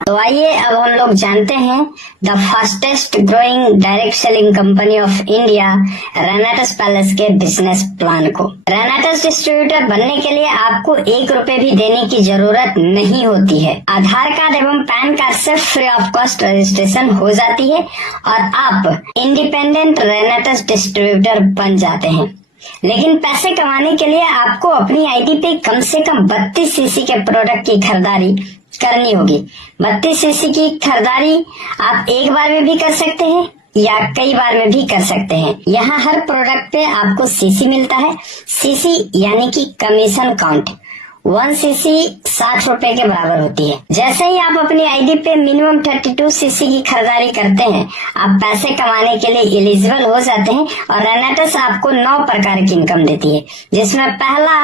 तो आइए अब हम लोग जानते हैं the fastest growing direct selling company of India रेनेटस palace के बिजनेस प्लान को। रेनेटस डिस्ट्रीब्यूटर बनने के लिए आपको 1 रुपए भी देने की जरूरत नहीं होती है। आधार कार्ड एवं पैन कार्ड से फ्री ऑफ कॉस्ट रजिस्ट्रेशन हो जाती है और आप इंडिपेंडेंट रेनेटस डिस्ट्रीब्यूटर बन जाते हैं। लेकिन पैसे कमाने के लिए आपको अपनी आईडी पे कम से कम 32 सीसी के प्रोडक्ट की खरीदारी करनी होगी। 32 सीसी की खरीदारी आप एक बार में भी कर सकते हैं या कई बार में भी कर सकते हैं। यहाँ हर प्रोडक्ट पे आपको सीसी मिलता है। सीसी यानी कि कमीशन काउंट। 1 सीसी 60 रुपए के बराबर होती है। जैसे ही आप अपनी आईडी पे मिनिमम 32 सीसी की खरीदारी करते हैं, आप पैसे कमाने के लिए एलिजिबल हो जाते हैं और रेनेटस आपको 9 प्रकार की इनकम देती है, जिसमें पहला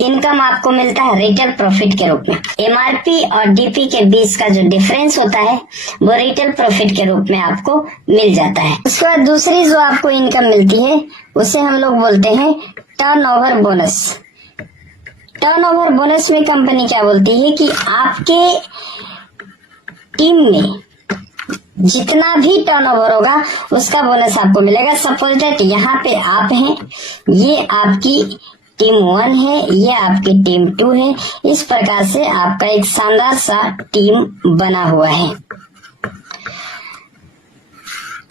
इनकम आपको मिलता है रिटेल प्रॉफिट के रूप में। एमआरपी और डीपी के बीच का जो डिफरेंस होता है वो रिटेल प्रॉफिट के रूप में आपको मिल जाता है। उसके बाद दूसरी जो आपको इनकम मिलती है उसे हम लोग बोलते हैं टर्नओवर बोनस। टर्नओवर बोनस में कंपनी क्या बोलती है कि आपके टीम में जितना भी टर्नओवर होगा उसका बोनस आपको मिलेगा। सपोज दैट यहाँ पे आप हैं, ये आपकी टीम 1 है, ये आपकी टीम 2 है। इस प्रकार से आपका एक शानदार सा टीम बना हुआ है।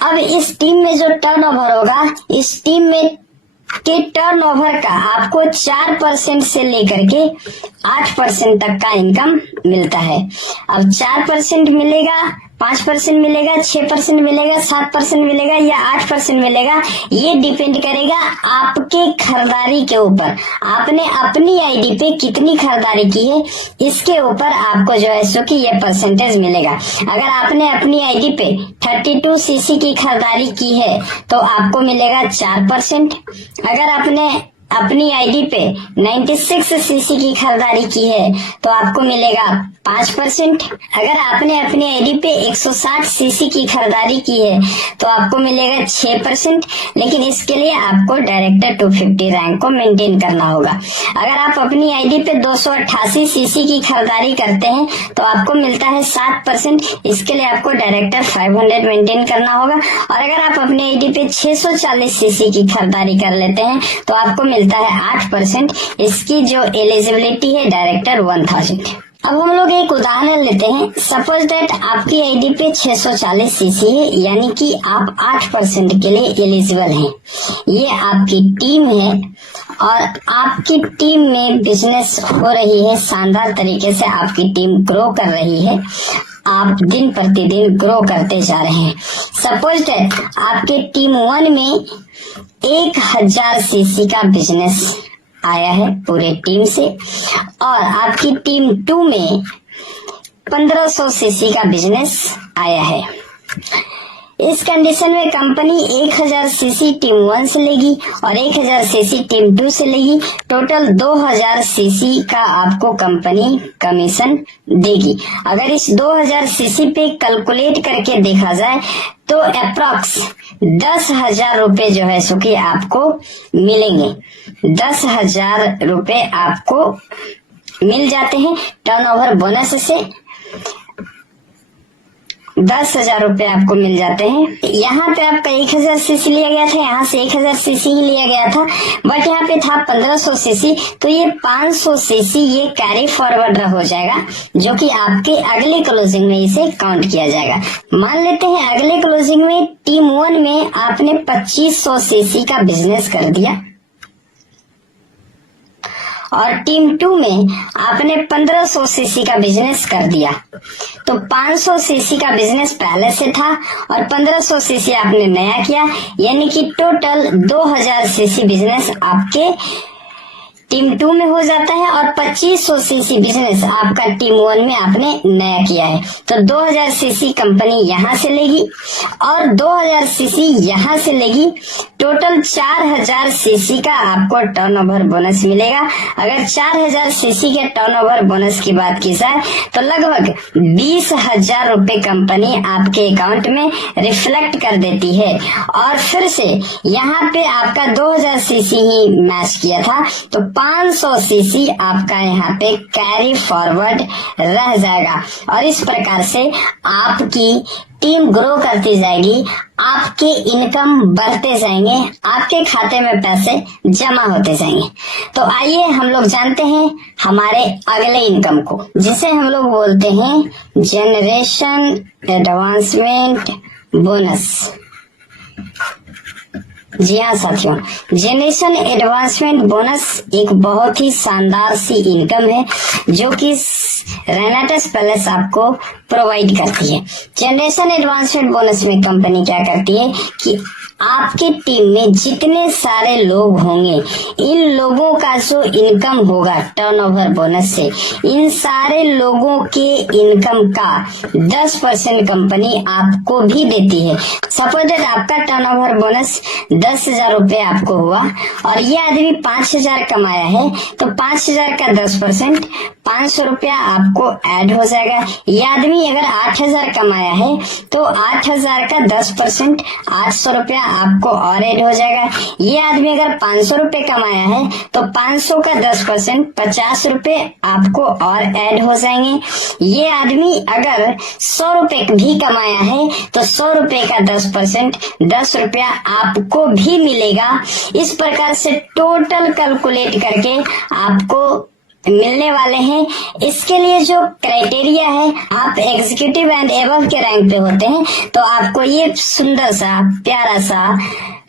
अब इस टीम में जो टर्नओवर होगा, इस टीम में के टर्नओवर का आपको 4% से लेकर के 8% तक का इनकम मिलता है। अब 4% मिलेगा, 5% मिलेगा, 6% मिलेगा, 7% मिलेगा या 8% मिलेगा, ये डिपेंड करेगा आपके खरीदारी के ऊपर। आपने अपनी आईडी पे कितनी खरीदारी की है, इसके ऊपर आपको जो है सो कि ये परसेंटेज मिलेगा। अगर आपने अपनी आईडी पे 32 सीसी की खरीदारी की है तो आपको मिलेगा 4%। अगर आपने अपनी आईडी पे 96 सीसी की खरीदारी की है तो आपको मिलेगा 5%। अगर आपने अपनी आईडी पे 160 सीसी की खरीदारी की है तो आपको मिलेगा 6%। लेकिन इसके लिए आपको डायरेक्टर 250 रैंक को मेंटेन करना होगा। अगर आप अपनी आईडी पे 288 सीसी की खरीदारी करते हैं तो आपको मिलता है 7%। इसके लिए आपको डायरेक्टर 500 मेंटेन करना होगा। और अगर आप अपनी आईडी पे 640 सीसी की खरीदारी कर लेते हैं तो आपको मिलता है 8%। इसकी जो एलिजिबिलिटी है डायरेक्टर 1000। अब हम लोग एक उदाहरण लेते हैं। सपोज दैट आपकी आईडी पे 640 सीसी है, यानी कि आप 8% के लिए एलिजिबल हैं। ये आपकी टीम है और आपकी टीम में बिजनेस हो रही है। शानदार तरीके से आपकी टीम ग्रो कर रही है। आप दिन प्रतिदिन ग्रो करते जा रहे हैं। सपोज दैट आपके टीम 1 में 1000 सीसी का बिजनेस आया है पूरे टीम से और आपकी टीम 2 में 1500 सीसी का बिजनेस आया है। इस कंडीशन में कंपनी 1000 सीसी टीम 1 से लेगी और 1000 सीसी टीम 2 से लेगी। टोटल 2000 सीसी का आपको कंपनी कमीशन देगी। अगर इस 2000 सीसी पे कैलकुलेट करके देखा जाए तो अप्रॉक्स 10,000 रुपए जो है सो कि आपको मिलेंगे। 10,000 रुपए आपको मिल जाते हैं टर्नओवर बोनस से। 10,000 रुपए आपको मिल जाते हैं। यहाँ पे आपका 1000 सीसी लिया गया था, यहाँ से 1000 सीसी ही लिया गया था, बट यहाँ पे था 1500 सीसी, तो ये 500 सीसी ये कैरी फॉरवर्ड हो जाएगा, जो कि आपके अगले क्लोजिंग में इसे काउंट किया जाएगा। मान लेते हैं अगले क्लोजिंग में टीम 1 में आपने 2500 सीसी का बिजनेस कर दिया और टीम 2 में आपने 1500 सीसी का बिजनेस कर दिया। तो 500 सीसी का बिजनेस पहले से था और 1500 सीसी आपने नया किया, यानी कि टोटल 2000 सीसी बिजनेस आपके टीम 2 में हो जाता है और 2500 सीसी बिजनेस आपका टीम 1 में आपने नया किया है। तो 2000 सीसी कंपनी यहाँ से लेगी और 2000 सीसी यहाँ से लेगी। टोटल 4000 सीसी का आपको टर्नओवर बोनस मिलेगा। अगर 4000 सीसी के टर्नओवर बोनस की बात की जाए तो लगभग 20,000 रुपए कंपनी आपके अकाउंट में रिफ्लेक्ट कर देती है। और फिर से यहाँ पे आपका 2000 सीसी ही मैच किया था तो 500 सीसी आपका यहाँ पे कैरी फॉरवर्ड रह जाएगा और इस प्रकार से आपकी टीम ग्रो करती जाएगी, आपके इनकम बढ़ते जाएंगे, आपके खाते में पैसे जमा होते जाएंगे। तो आइए हम लोग जानते हैं हमारे अगले इनकम को, जिसे हम लोग बोलते हैं जनरेशन एडवांसमेंट बोनस। जी हाँ साथियों, जनरेशन एडवांसमेंट बोनस एक बहुत ही शानदार सी इनकम है जो कि रेनेटस पैलेस आपको प्रोवाइड करती है। जनरेशन एडवांसमेंट बोनस में कंपनी क्या करती है कि आपकी टीम में जितने सारे लोग होंगे, इन लोगों का जो इनकम होगा टर्नओवर बोनस से, इन सारे लोगों के इनकम का 10% कंपनी आपको भी देती है। सपोज दैट आपका टर्नओवर बोनस 10,000 रुपए आपको हुआ और ये आदमी 5,000 कमाया है, तो 5,000 का 10% 500 रुपया आपको ऐड हो जाएगा। ये आदमी अगर 8,000 कमाया है तो 8,000 का 10% 800 रुपया आपको और ऐड हो जाएगा। ये आदमी अगर 500 रुपए कमाया है तो 500 का 10% 50 रुपए आपको और ऐड हो जाएंगे। ये आदमी अगर 100 रुपए भी कमाया है तो 100 रुपए का 10% 10 रुपया आपको भी मिलेगा। इस प्रकार से टोटल कैलकुलेट करके आपको मिलने वाले हैं। इसके लिए जो क्राइटेरिया है, आप एग्जीक्यूटिव एंड एबव के रैंक पे होते हैं तो आपको ये सुंदर सा प्यारा सा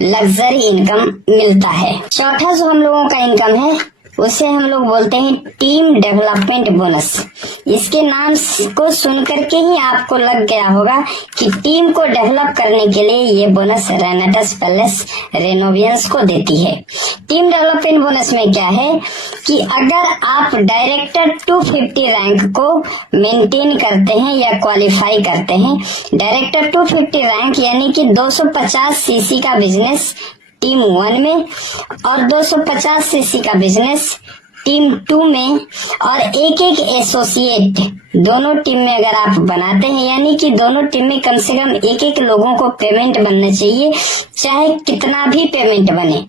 लग्जरी इनकम मिलता है। चौथा जो हम लोगों का इनकम है उसे हम लोग बोलते हैं टीम डेवलपमेंट बोनस। इसके नाम को सुनकर के ही आपको लग गया होगा कि टीम को डेवलप करने के लिए ये बोनस रेनेटस पैलेस रेनोवियंस को देती है। टीम डेवलपमेंट बोनस में क्या है कि अगर आप डायरेक्टर 250 रैंक को मेंटेन करते हैं या क्वालिफाई करते हैं, डायरेक्टर 250 रैंक यानी कि 250 सीसी का बिजनेस टीम 1 में और 250 सीसी का बिजनेस टीम 2 में और एक एक एसोसिएट दोनों टीम में अगर आप बनाते हैं, यानी कि दोनों टीम में कम से कम एक एक लोगों को पेमेंट बनना चाहिए, चाहे कितना भी पेमेंट बने,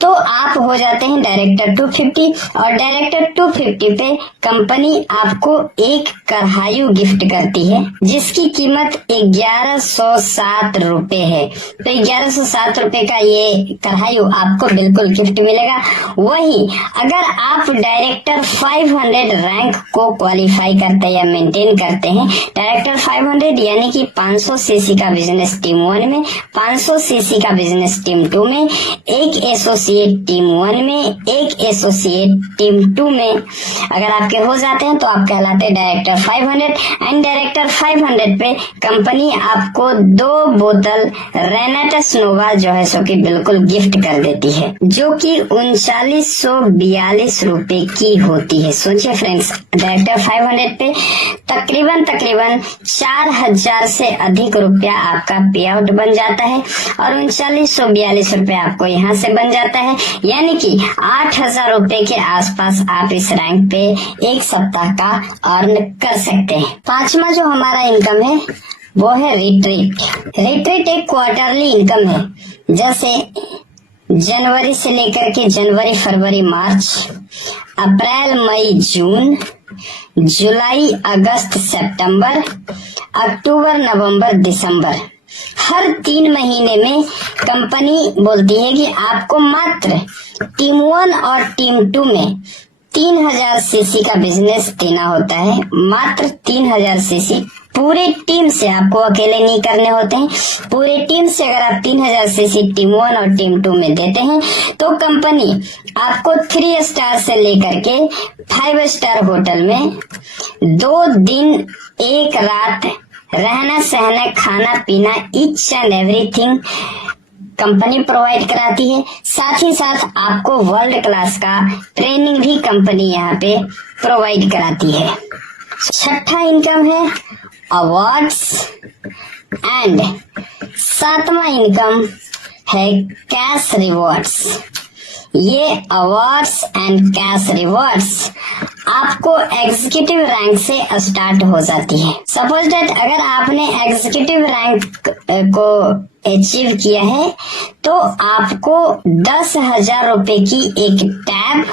तो आप हो जाते हैं डायरेक्टर 250। और डायरेक्टर 250 पे कंपनी आपको एक कढ़ायु गिफ्ट करती है जिसकी कीमत 1107 रुपए है। तो 1107 रुपए का ये कढ़ायु आपको बिल्कुल गिफ्ट मिलेगा। वही अगर आप डायरेक्टर 500 रैंक को क्वालिफाई करते हैं या मेंटेन करते हैं, डायरेक्टर 500 यानी कि 500 सीसी का बिजनेस टीम 1 में, 500 सीसी का बिजनेस टीम 2 में, एक एसोसिएट टीम 1 में, एक एसोसिएट टीम 2 में अगर आपके हो जाते हैं तो आप कहलाते हैं डायरेक्टर 500। एंड डायरेक्टर 500 पे कंपनी आपको 2 बोतल रेनेटस नोवा जो है सो कि बिल्कुल गिफ्ट कर देती है, जो कि 3942 रुपए की होती है। सोचिए फ्रेंड्स, डायरेक्टर 500 पे तकरीबन 4,000 से अधिक रुपया आपका पे आउट बन जाता है और 3942 रुपए आपको यहाँ से बन जाता है, यानी कि 8,000 रुपए के आसपास आप इस रैंक पे एक सप्ताह का अर्न कर सकते हैं। पांचवा जो हमारा इनकम है वो है रिट्रीट। रिट्रीट एक क्वार्टरली इनकम है, जैसे जनवरी से लेकर के जनवरी, फरवरी, मार्च, अप्रैल, मई, जून, जुलाई, अगस्त, सितंबर, अक्टूबर, नवंबर, दिसंबर, हर 3 महीने में कंपनी बोलती है कि आपको मात्र टीम 1 और टीम 2 में 3,000 सीसी का बिजनेस देना होता है। मात्र 3,000 सीसी पूरे टीम से, आपको अकेले नहीं करने होते हैं, पूरे टीम से अगर आप 3,000 सीसी टीम 1 और टीम 2 में देते हैं तो कंपनी आपको 3 स्टार से लेकर के 5 स्टार होटल में 2 दिन 1 रात रहना सहना खाना पीना each and everything company provide कराती है। साथ ही साथ आपको वर्ल्ड क्लास का ट्रेनिंग भी कंपनी यहाँ पे प्रोवाइड कराती है। छठा इनकम है अवार्ड्स एंड सातवां इनकम है कैश रिवॉर्ड्स। ये अवार्ड्स एंड कैश रिवॉर्ड्स आपको एग्जीक्यूटिव रैंक से स्टार्ट हो जाती है। सपोज दैट अगर आपने एग्जीक्यूटिव रैंक को अचीव किया है तो आपको 10,000 रुपए की एक टैब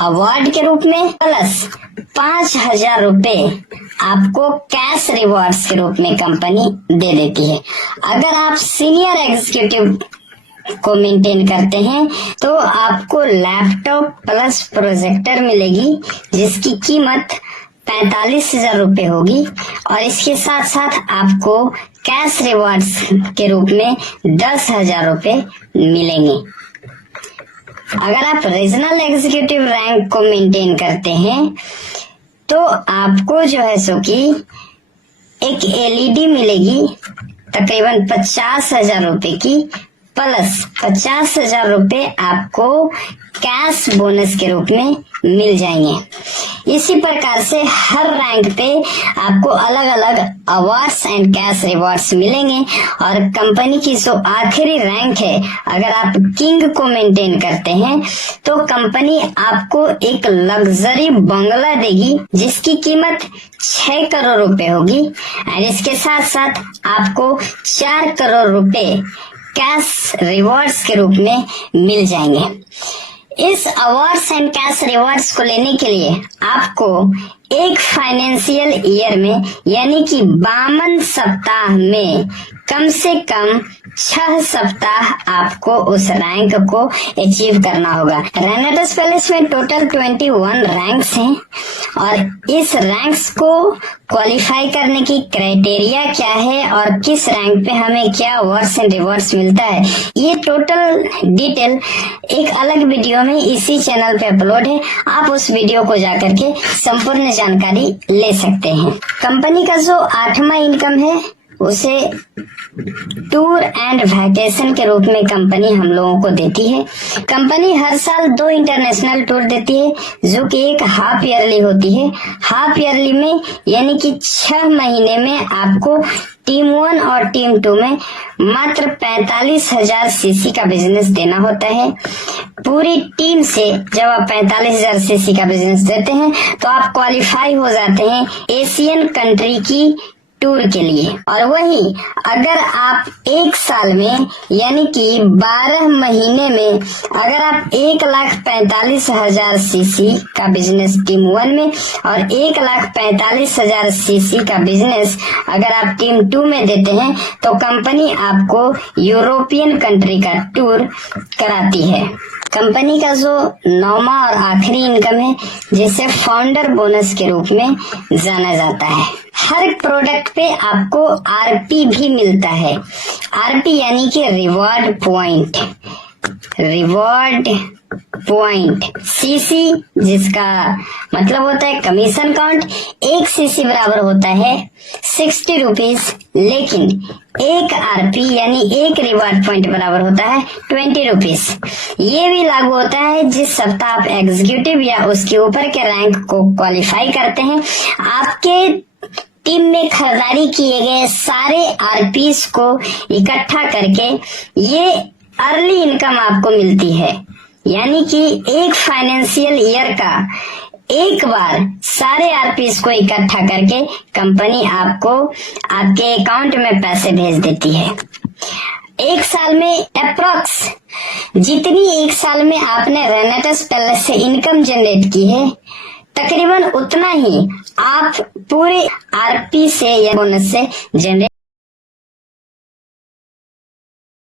अवार्ड के रूप में प्लस 5,000 रुपए आपको कैश रिवॉर्ड्स के रूप में कंपनी दे देती है। अगर आप सीनियर एग्जीक्यूटिव को मेंटेन करते हैं तो आपको लैपटॉप प्लस प्रोजेक्टर मिलेगी जिसकी कीमत 45,000 रुपए होगी और इसके साथ साथ आपको कैश रिवॉर्ड्स के रूप में 10,000 रुपए मिलेंगे। अगर आप रीजनल एग्जीक्यूटिव रैंक को मेंटेन करते हैं तो आपको जो है सो कि एक एलईडी मिलेगी तकरीबन 50,000 रुपए की प्लस 50,000 रुपए आपको कैश बोनस के रूप में मिल जाएंगे। इसी प्रकार से हर रैंक पे आपको अलग अलग अवार्ड्स एंड कैश रिवॉर्ड्स मिलेंगे और कंपनी की जो आखिरी रैंक है, अगर आप किंग को मेंटेन करते हैं तो कंपनी आपको एक लग्जरी बंगला देगी जिसकी कीमत 6 करोड़ रुपए होगी एंड इसके साथ साथ आपको 4 करोड़ रुपए कैश रिवॉर्ड्स के रूप में मिल जाएंगे। इस अवार्ड्स एंड कैश रिवॉर्ड्स को लेने के लिए आपको एक फाइनेंशियल ईयर में यानी कि 52 सप्ताह में कम से कम 6 सप्ताह आपको उस रैंक को अचीव करना होगा। रेनेटस पैलेस में टोटल 21 रैंक्स हैं और इस रैंक्स को क्वालिफाई करने की क्राइटेरिया क्या है और किस रैंक पे हमें क्या अवार्ड्स एंड रिवॉर्ड्स मिलता है, ये टोटल डिटेल एक अलग वीडियो में इसी चैनल पे अपलोड है। आप उस वीडियो को जाकर के संपूर्ण जानकारी ले सकते हैं। कंपनी का जो 8वां इनकम है उसे टूर एंड वैकेशन के रूप में कंपनी हम लोगों को देती है। कंपनी हर साल 2 इंटरनेशनल टूर देती है जो कि एक हाफ ईयरली होती है। हाफ ईयरली में यानी कि 6 महीने में आपको टीम 1 और टीम 2 में मात्र 45,000 सीसी का बिजनेस देना होता है। पूरी टीम से जब आप 45,000 सीसी का बिजनेस देते हैं तो आप क्वालिफाई हो जाते हैं एशियन कंट्री की टूर के लिए। और वही अगर आप एक साल में यानी कि 12 महीने में अगर आप 1,45,000 सीसी का बिजनेस टीम 1 में और 1,45,000 सीसी का बिजनेस अगर आप टीम 2 में देते हैं तो कंपनी आपको यूरोपियन कंट्री का टूर कराती है। कंपनी का जो 9वां और आखिरी इनकम है जिसे फाउंडर बोनस के रूप में जाना जाता है। हर प्रोडक्ट पे आपको आरपी भी मिलता है। आरपी यानी कि reward point. Reward point CC जिसका मतलब होता है कमीशन काउंट। 1 सीसी बराबर होता है 60 रुपीज, लेकिन 1 आरपी यानी 1 रिवॉर्ड पॉइंट बराबर होता है 20 रुपीज। ये भी लागू होता है जिस सप्ताह आप एग्जीक्यूटिव या उसके ऊपर के रैंक को क्वालिफाई करते हैं। आपके टीम में खरीदारी किए गए सारे आरपीस को इकट्ठा करके ये अर्ली इनकम आपको मिलती है, यानी कि एक फाइनेंशियल ईयर का एक बार सारे आरपीस को इकट्ठा करके कंपनी आपको आपके अकाउंट में पैसे भेज देती है। एक साल में अप्रॉक्स जितनी एक साल में आपने रेनेटस पैलेस से इनकम जनरेट की है तकरीबन उतना ही आप पूरे आरपी से या बोनस से जनरेट